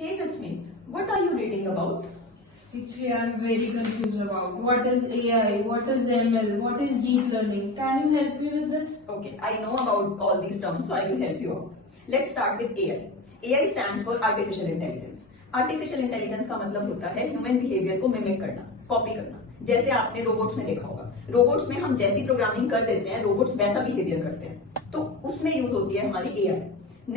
Hey Jasmeet, what are you reading about? Actually, I'm very confused about what is AI, what is ML, what is deep learning. Can you help me with this? Okay, I know about all these terms, so I will help you out. Let's start with AI. AI stands for Artificial Intelligence. Artificial Intelligence का मतलब होता है human behaviour को mimic करना, copy करना. जैसे आपने robots में देखा होगा, रोबोट्स में हम जैसी प्रोग्रामिंग कर देते हैं, रोबोट्स वैसा बिहेवियर करते हैं. तो उसमें यूज होती है हमारी AI.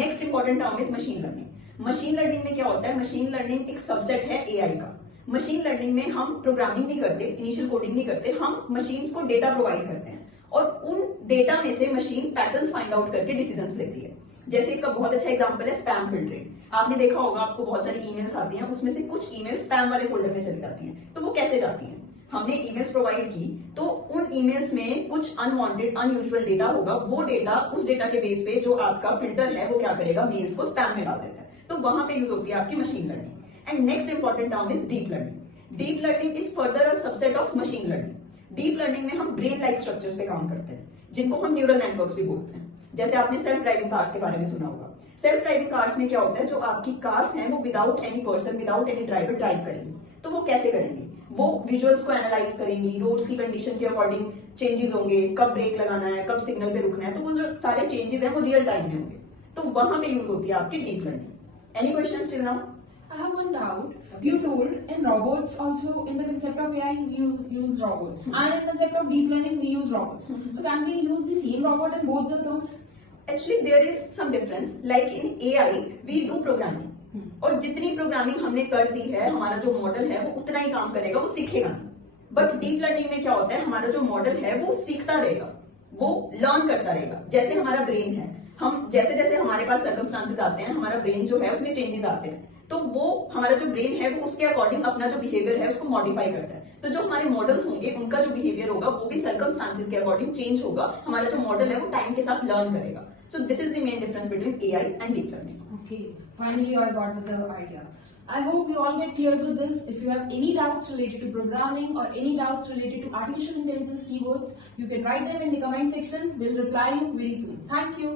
Next important term is machine learning. Machine learning में क्या होता है? मशीन लर्निंग एक सबसेट है AI का. मशीन लर्निंग में हम प्रोग्रामिंग नहीं करते, इनिशियल कोडिंग नहीं करते, हम मशीन्स को डेटा प्रोवाइड करते हैं और उन डेटा में से मशीन पैटर्न्स फाइंड आउट करके डिसीजंस लेती है. जैसे इसका बहुत अच्छा एग्जांपल है स्पैम फिल्टरिंग. आपने देखा होगा, आपको बहुत सारी ईमेल्स आती हैं, उसमें से कुछ ईमेल स्पैम वाले फोल्डर में चली जाती हैं. तो वो कैसे जाती हैं? हमने ईमेल्स प्रोवाइड की तो उन ईमेल्स में कुछ अनवांटेड अनयूजुअल डेटा होगा. वो डेटा, उस डेटा के बेस पे जो आपका फिल्टर है वो क्या करेगा? मेल्स को स्पैम में डाल देता है. तो वहां पे यूज होती है आपकी machine learning. And next important term is deep learning. Deep learning is further a subset of machine learning. Deep learning में हम ब्रेन लाइक स्ट्रक्चर्स पे काम करते हैं, जिनको हम न्यूरल नेटवर्क्स भी बोलते हैं. जैसे आपने सेल्फ ड्राइविंग कार्स के बारे में सुना होगा. सेल्फ ड्राइविंग कार्स में क्या होता है? जो आपकी कार्स हैं वो without any person, without any driver drive करेंगी. तो वो कैसे करेंगी? वो विजुअल्स को एनालाइज करेंगी, रोड्स की कंडीशन के अकॉर्डिंग चेंजेस होंगे, कब ब्रेक लगाना है, कब सिग्नल पे रुकना है. तो वो जो सारे चेंजेस हैं वो रियल टाइम में होंगे. तो वहां पे यूज होती है आपकी deep learning. Any question till now? I have one doubt. You told in robots also, in the concept of AI we use robots, and in the concept of deep learning we use robots. So can we use the same robot in both the terms? Actually there is some difference. Like in AI we do programming. और जितनी programming हमने कर दी है, हमारा जो model है वो उतना ही काम करेगा, वो सीखेगा नहीं. बट डीप लर्निंग में क्या होता है? हमारा जो मॉडल है वो सीखता रहेगा, वो लर्न करता रहेगा. जैसे हमारा ब्रेन है, हम जैसे जैसे हमारे पास सर्कमस्टांसेस आते हैं, हमारा ब्रेन जो है उसमें चेंजेस आते हैं. तो वो हमारा जो ब्रेन है वो उसके अकॉर्डिंग अपना जो बिहेवियर है उसको मॉडिफाई करता है. तो जो हमारे मॉडल्स होंगे उनका जो बिहेवियर होगा वो भी सर्कमस्टांसेस के अकॉर्डिंग चेंज होगा. हमारा जो मॉडल है वो टाइम के साथ लर्न करेगा. So this is the main difference between AI and deep learning. Okay, finally I got the idea. I hope you all get clear with this. If you have any doubts related to programming or any doubts related to artificial intelligence keywords, you can write them in the comment section. We'll reply you very soon. Thank you.